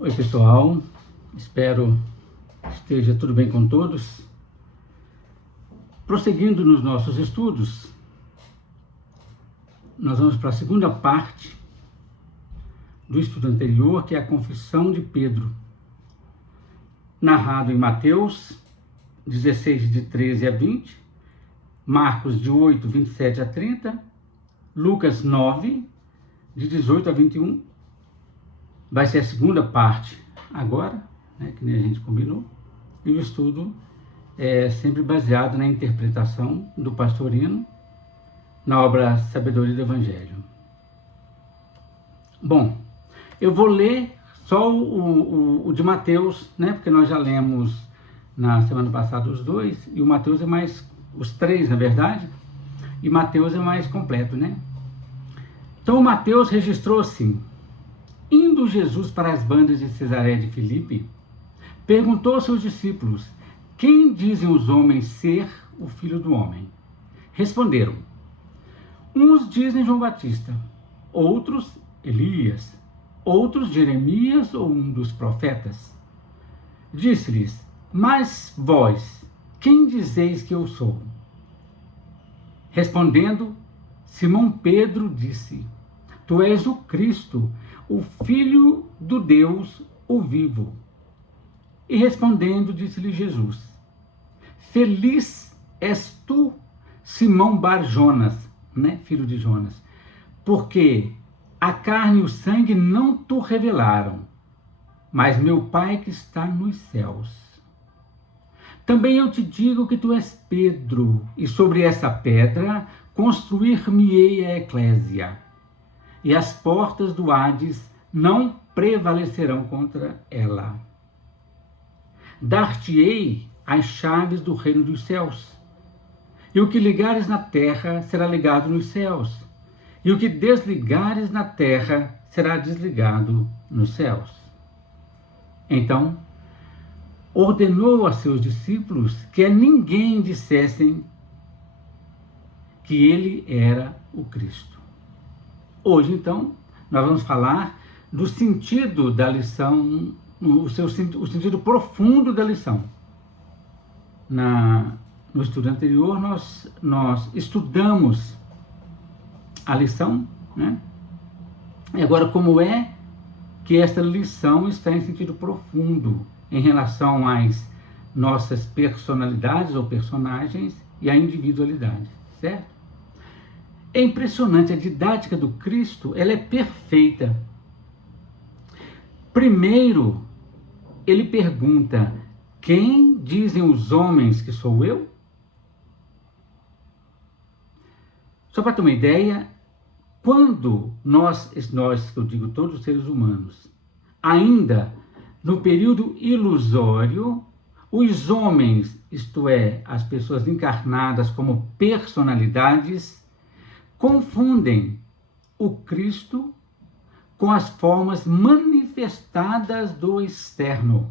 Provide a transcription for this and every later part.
Oi pessoal, espero que esteja tudo bem com todos. Prosseguindo nos nossos estudos, nós vamos para a segunda parte do estudo anterior, que é a confissão de Pedro, narrado em Mateus 16, de 13 a 20, Marcos de 8, 27 a 30, Lucas 9, de 18 a 21, vai ser a segunda parte agora, né, que nem a gente combinou, e o estudo é sempre baseado na interpretação do pastorino na obra Sabedoria do Evangelho. Bom, eu vou ler só o de Mateus, né, porque nós já lemos na semana passada os dois, e o Mateus é mais, os três na verdade, e Mateus é mais completo, né? Então Mateus registrou assim: indo Jesus para as bandas de Cesareia de Filipe, perguntou aos seus discípulos: quem dizem os homens ser o Filho do Homem? Responderam: uns dizem João Batista, outros Elias, outros Jeremias ou um dos profetas. Disse-lhes: mas vós, quem dizeis que eu sou? Respondendo, Simão Pedro disse: tu és o Cristo, o Filho do Deus, o vivo. E respondendo, disse-lhe Jesus: feliz és tu, Simão Bar-Jonas, né, filho de Jonas, porque a carne e o sangue não te revelaram, mas meu Pai que está nos céus. Também eu te digo que tu és Pedro, e sobre essa pedra construir-me-ei a eclésia, e as portas do Hades não prevalecerão contra ela. Dar-te-ei as chaves do reino dos céus, e o que ligares na terra será ligado nos céus, e o que desligares na terra será desligado nos céus. Então, ordenou a seus discípulos que a ninguém dissessem que ele era o Cristo. Hoje, então, nós vamos falar do sentido da lição, o sentido profundo da lição. No estudo anterior, nós estudamos a lição, né? E agora, como é que esta lição está em sentido profundo em relação às nossas personalidades ou personagens e à individualidade, certo? É impressionante, a didática do Cristo, ela é perfeita. Primeiro, ele pergunta: quem dizem os homens que sou eu? Só para ter uma ideia, quando nós, que eu digo todos os seres humanos, ainda no período ilusório, os homens, isto é, as pessoas encarnadas como personalidades, confundem o Cristo com as formas manifestadas do externo.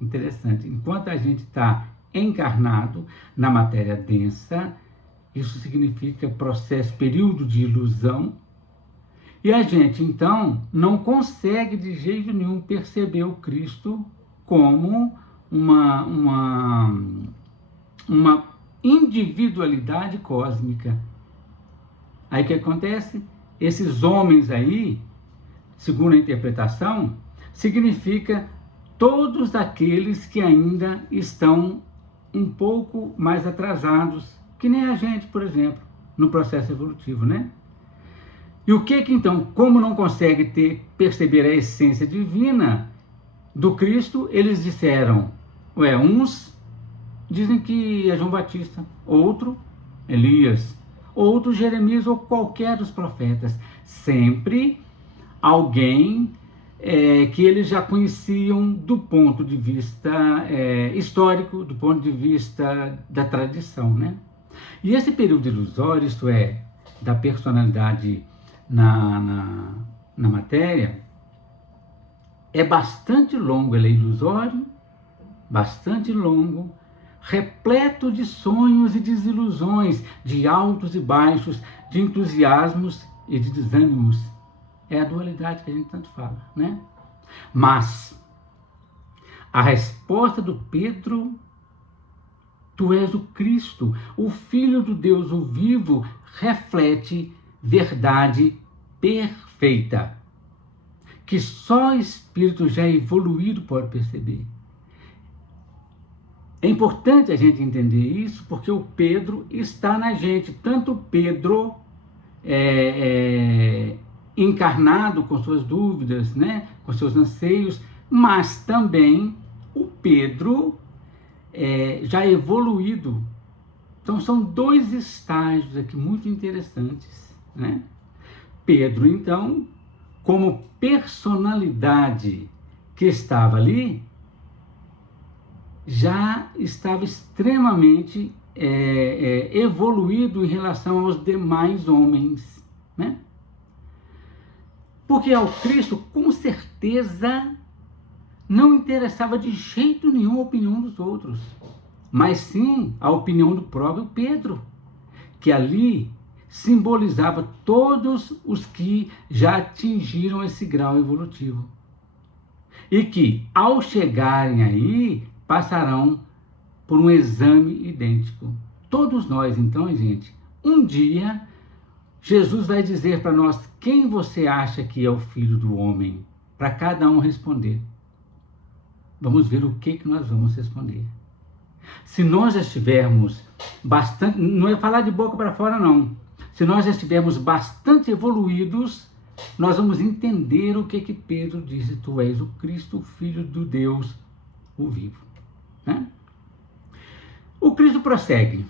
Interessante. Enquanto a gente está encarnado na matéria densa, isso significa processo, período de ilusão, e a gente, então, não consegue de jeito nenhum perceber o Cristo como uma individualidade cósmica. Aí o que acontece? Esses homens aí, segundo a interpretação, significa todos aqueles que ainda estão um pouco mais atrasados, que nem a gente, por exemplo, no processo evolutivo, né? E o que então, como não consegue perceber a essência divina do Cristo, eles disseram, uns dizem que é João Batista, outro Elias, outro Jeremias ou qualquer dos profetas. Sempre alguém que eles já conheciam do ponto de vista histórico, do ponto de vista da tradição, né? E esse período ilusório, isto é, da personalidade na matéria, é bastante longo, ele é ilusório, bastante longo, repleto de sonhos e desilusões, de altos e baixos, de entusiasmos e de desânimos. É a dualidade que a gente tanto fala, né? Mas a resposta do Pedro: tu és o Cristo, o Filho do Deus, o vivo, reflete verdade perfeita, que só espírito já evoluído pode perceber. É importante a gente entender isso, porque o Pedro está na gente, tanto o Pedro encarnado com suas dúvidas, né, com seus anseios, mas também o Pedro já evoluído. Então são dois estágios aqui muito interessantes, né? Pedro, então, como personalidade que estava ali, já estava extremamente evoluído em relação aos demais homens, né? Porque ao Cristo, com certeza, não interessava de jeito nenhum a opinião dos outros, mas sim a opinião do próprio Pedro, que ali simbolizava todos os que já atingiram esse grau evolutivo. E que, ao chegarem aí, passarão por um exame idêntico. Todos nós, então, gente, um dia, Jesus vai dizer para nós: quem você acha que é o Filho do Homem? Para cada um responder. Vamos ver o que nós vamos responder. Se nós já estivermos bastante, não é falar de boca para fora não, se nós já estivermos bastante evoluídos, nós vamos entender o que Pedro disse: tu és o Cristo, o Filho do Deus, o vivo. Né? O Cristo prossegue: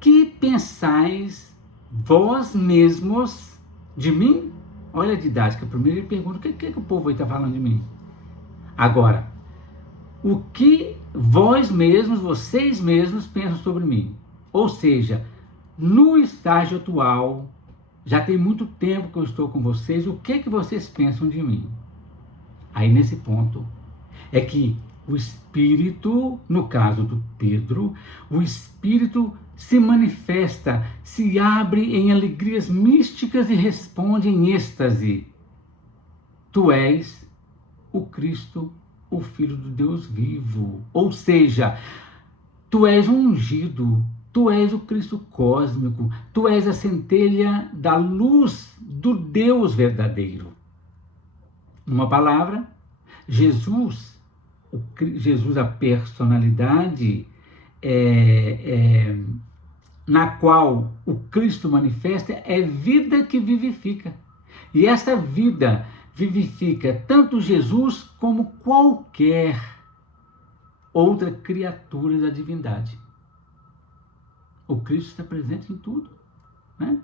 que pensais vós mesmos de mim? Olha a didática. Primeiro ele pergunta: o que o povo aí está falando de mim? Agora, o que vós mesmos, vocês mesmos pensam sobre mim? Ou seja, no estágio atual, já tem muito tempo que eu estou com vocês, o que vocês pensam de mim? Aí nesse ponto é que o Espírito, no caso do Pedro, o Espírito se manifesta, se abre em alegrias místicas e responde em êxtase: tu és o Cristo, o Filho do Deus vivo. Ou seja, tu és um ungido, tu és o Cristo cósmico, tu és a centelha da luz do Deus verdadeiro. Numa palavra, Jesus, a personalidade na qual o Cristo manifesta, é vida que vivifica. E essa vida vivifica tanto Jesus como qualquer outra criatura da divindade. O Cristo está presente em tudo, né?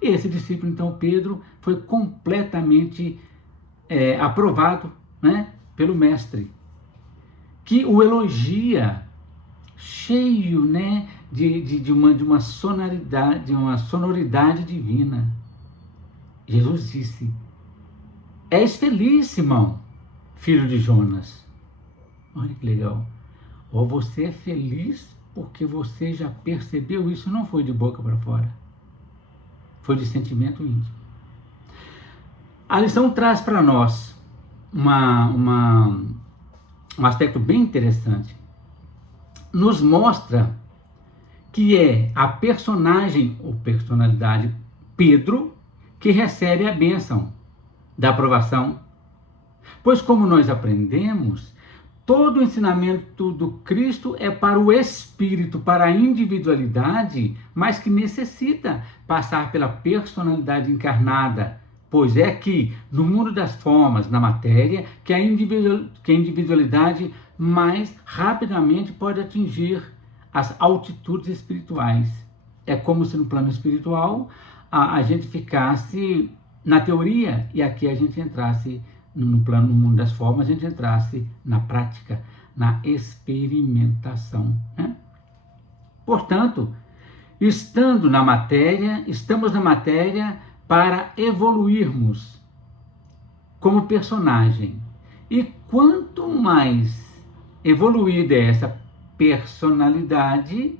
E esse discípulo, então, Pedro, foi completamente aprovado, né, pelo Mestre, que o elogia, cheio, né, de uma sonoridade divina. Jesus disse: és feliz, Simão, filho de Jonas. Olha que legal. Você é feliz porque você já percebeu isso, não foi de boca para fora. Foi de sentimento íntimo. A lição traz para nós um aspecto bem interessante. Nos mostra que é a personagem ou personalidade Pedro que recebe a bênção da aprovação. Pois, como nós aprendemos, todo o ensinamento do Cristo é para o espírito, para a individualidade, mas que necessita passar pela personalidade encarnada, pois é aqui, no mundo das formas, na matéria, que a individualidade mais rapidamente pode atingir as altitudes espirituais. É como se no plano espiritual a gente ficasse na teoria e aqui a gente entrasse no mundo das formas, a gente entrasse na prática, na experimentação, né? Portanto, estamos na matéria para evoluirmos como personagem. E quanto mais evoluída é essa personalidade,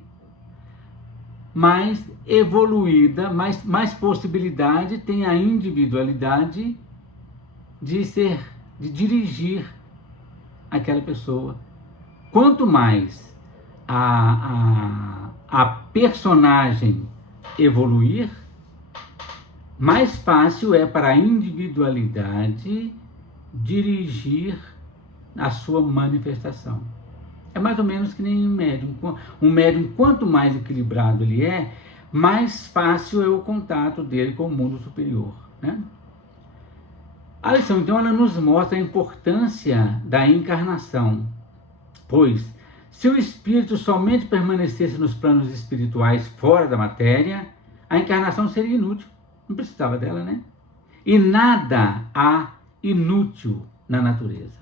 mais evoluída, mais possibilidade tem a individualidade de dirigir aquela pessoa. Quanto mais a personagem evoluir, mais fácil é para a individualidade dirigir a sua manifestação. É mais ou menos que nem um médium. Um médium, quanto mais equilibrado ele é, mais fácil é o contato dele com o mundo superior, né? A lição, então, ela nos mostra a importância da encarnação, pois se o espírito somente permanecesse nos planos espirituais fora da matéria, a encarnação seria inútil. Não precisava dela, né? E nada há inútil na natureza.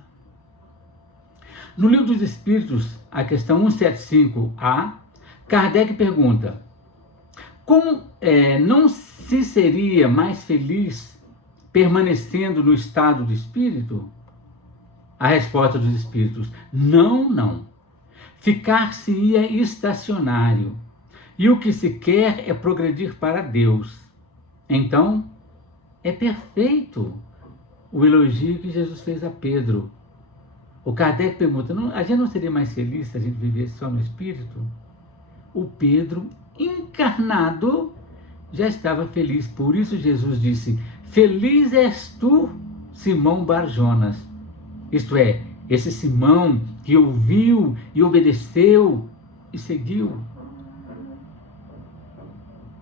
No Livro dos Espíritos, a questão 175A, Kardec pergunta: como não se seria mais feliz permanecendo no estado de espírito? A resposta dos espíritos: não. Ficar-se-ia estacionário, e o que se quer é progredir para Deus. Então, é perfeito o elogio que Jesus fez a Pedro. O Kardec pergunta: a gente não seria mais feliz se a gente vivesse só no espírito? O Pedro, encarnado, já estava feliz. Por isso Jesus disse: feliz és tu, Simão Barjonas. Isto é, esse Simão que ouviu e obedeceu e seguiu.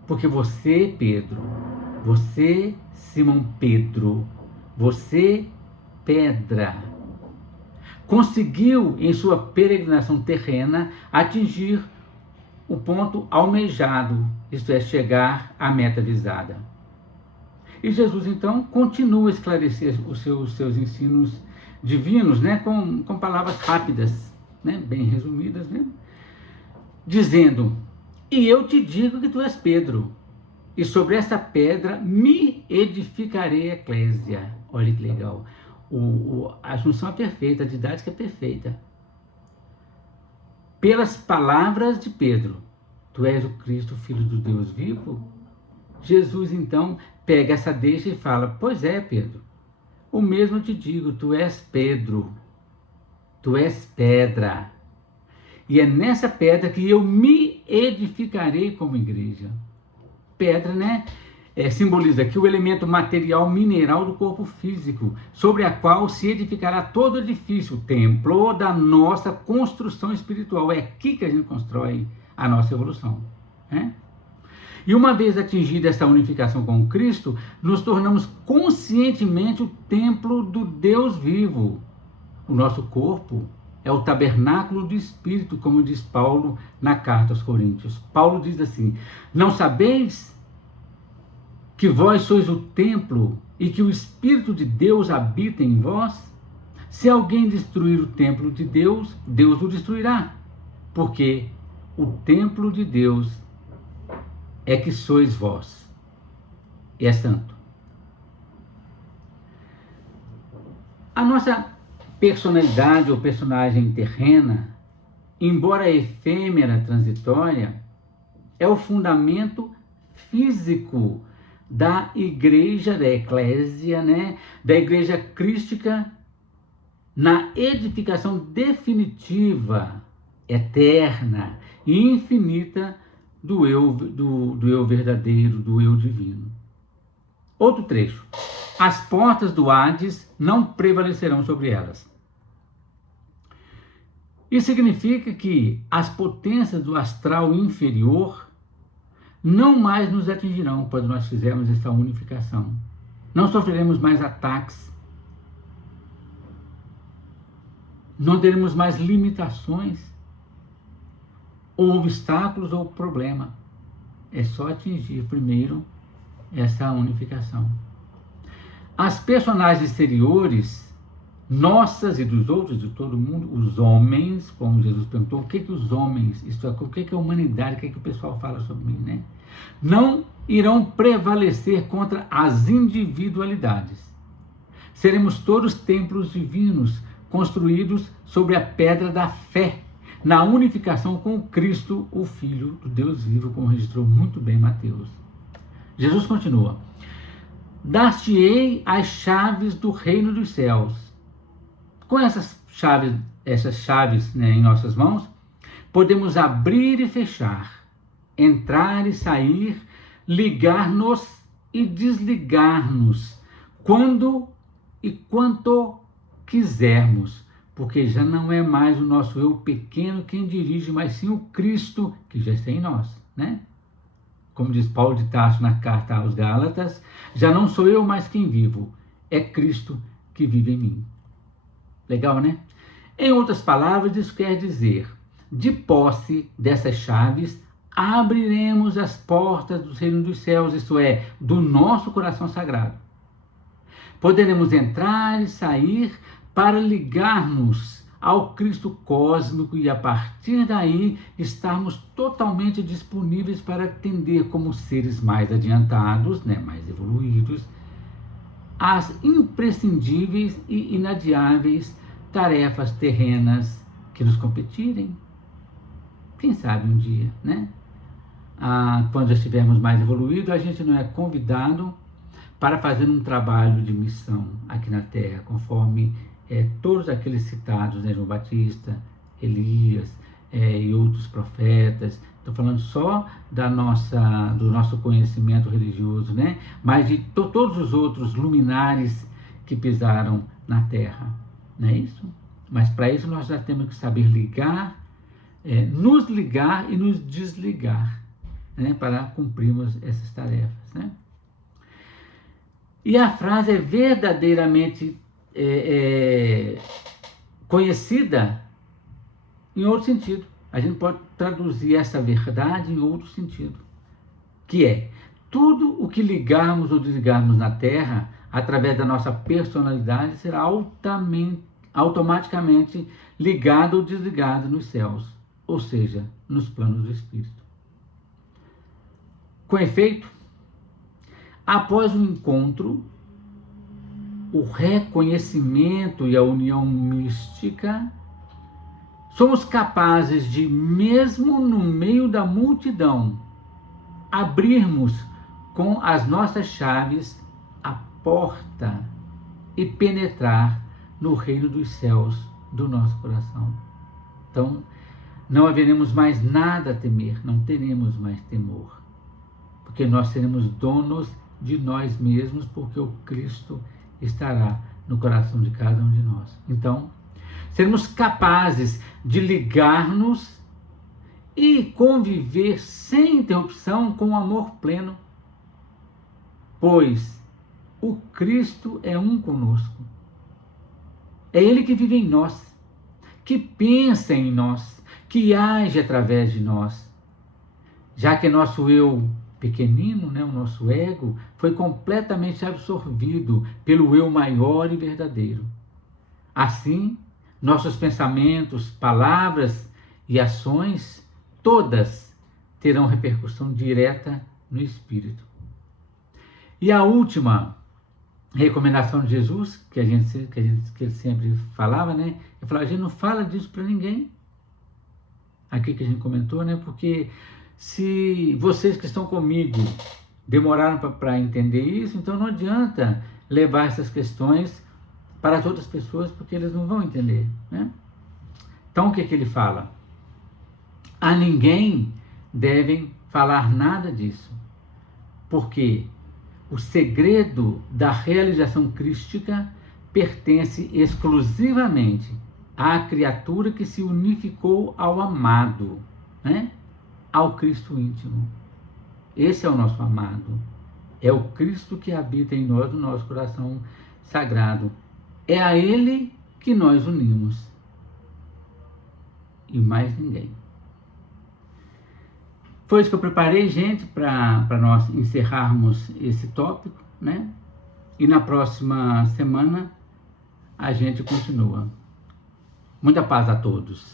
Porque você, Pedro, você, Simão Pedro, você, pedra, conseguiu em sua peregrinação terrena atingir o ponto almejado, isto é, chegar à meta visada. E Jesus, então, continua a esclarecer os seus ensinos divinos, né, com palavras rápidas, né, bem resumidas, né, dizendo: e eu te digo que tu és Pedro, e sobre essa pedra me edificarei a eclésia. Olha que legal. A junção é perfeita, a didática é perfeita. Pelas palavras de Pedro: tu és o Cristo, Filho do Deus vivo. Jesus, então, pega essa deixa e fala: pois é, Pedro, o mesmo te digo, tu és Pedro, tu és pedra. E é nessa pedra que eu me edificarei como igreja. Pedra, né? Simboliza aqui o elemento material mineral do corpo físico, sobre a qual se edificará todo o edifício, o templo da nossa construção espiritual. É aqui que a gente constrói a nossa evolução, né? E uma vez atingida essa unificação com Cristo, nos tornamos conscientemente o templo do Deus vivo. O nosso corpo é o tabernáculo do Espírito, como diz Paulo na carta aos Coríntios. Paulo diz assim: não sabeis que vós sois o templo e que o Espírito de Deus habita em vós? Se alguém destruir o templo de Deus, Deus o destruirá, porque o templo de Deus é que sois vós, e é santo. A nossa personalidade ou personagem terrena, embora efêmera, transitória, é o fundamento físico da igreja, da eclésia, né? Da igreja crística, na edificação definitiva, eterna e infinita do eu verdadeiro, do eu divino. Outro trecho: as portas do Hades não prevalecerão sobre elas. Isso significa que as potências do astral inferior não mais nos atingirão quando nós fizermos essa unificação. Não sofreremos mais ataques, não teremos mais limitações, ou obstáculos ou problema. É só atingir primeiro essa unificação. As personagens exteriores, nossas e dos outros, de todo mundo, os homens, como Jesus perguntou, o que os homens, isto é, o que a humanidade, o que o pessoal fala sobre mim, né? Não irão prevalecer contra as individualidades. Seremos todos templos divinos, construídos sobre a pedra da fé, na unificação com Cristo, o Filho do Deus vivo, como registrou muito bem Mateus. Jesus continua: dar-te-ei as chaves do reino dos céus. Com essas chaves, né, em nossas mãos, podemos abrir e fechar, entrar e sair, ligar-nos e desligar-nos, quando e quanto quisermos, porque já não é mais o nosso eu pequeno quem dirige, mas sim o Cristo que já está em nós, né? Como diz Paulo de Tarso na carta aos Gálatas, já não sou eu mais quem vivo, é Cristo que vive em mim. Legal, né? Em outras palavras, isso quer dizer, de posse dessas chaves, abriremos as portas do reino dos céus, isto é, do nosso coração sagrado. Poderemos entrar e sair para ligar-nos ao Cristo cósmico e, a partir daí, estarmos totalmente disponíveis para atender como seres mais adiantados, né, mais evoluídos, as imprescindíveis e inadiáveis tarefas terrenas que nos competirem. Quem sabe um dia, né? Quando já estivermos mais evoluídos, a gente não é convidado para fazer um trabalho de missão aqui na Terra, conforme todos aqueles citados, né, João Batista, Elias e outros profetas. Estou falando só do nosso conhecimento religioso, né? Mas de todos os outros luminares que pisaram na Terra, não é isso? Mas para isso nós já temos que saber ligar, nos ligar e nos desligar, né? Para cumprirmos essas tarefas, né? E a frase é verdadeiramente conhecida em outro sentido. A gente pode traduzir essa verdade em outro sentido, que é: tudo o que ligarmos ou desligarmos na Terra, através da nossa personalidade, será automaticamente ligado ou desligado nos céus, ou seja, nos planos do Espírito. Com efeito, após o encontro, o reconhecimento e a união mística, somos capazes de, mesmo no meio da multidão, abrirmos com as nossas chaves a porta e penetrar no reino dos céus do nosso coração. Então, não haveremos mais nada a temer, não teremos mais temor, porque nós seremos donos de nós mesmos, porque o Cristo estará no coração de cada um de nós. Então, seremos capazes de ligar-nos e conviver sem interrupção com o amor pleno, pois o Cristo é um conosco. É Ele que vive em nós, que pensa em nós, que age através de nós, já que nosso eu pequenino, né, o nosso ego, foi completamente absorvido pelo eu maior e verdadeiro. Assim, nossos pensamentos, palavras e ações, todas terão repercussão direta no Espírito. E a última recomendação de Jesus, que ele sempre falava, né? Ele falava: a gente não fala disso para ninguém. Aqui que a gente comentou, né? Porque se vocês que estão comigo demoraram para entender isso, então não adianta levar essas questões para as outras pessoas, porque eles não vão entender, né? Então o que ele fala? A ninguém devem falar nada disso, porque o segredo da realização crística pertence exclusivamente à criatura que se unificou ao amado, né? Ao Cristo íntimo. Esse é o nosso amado. É o Cristo que habita em nós, no nosso coração sagrado. É a Ele que nós unimos. E mais ninguém. Foi isso que eu preparei, gente, para nós encerrarmos esse tópico, né? E na próxima semana a gente continua. Muita paz a todos.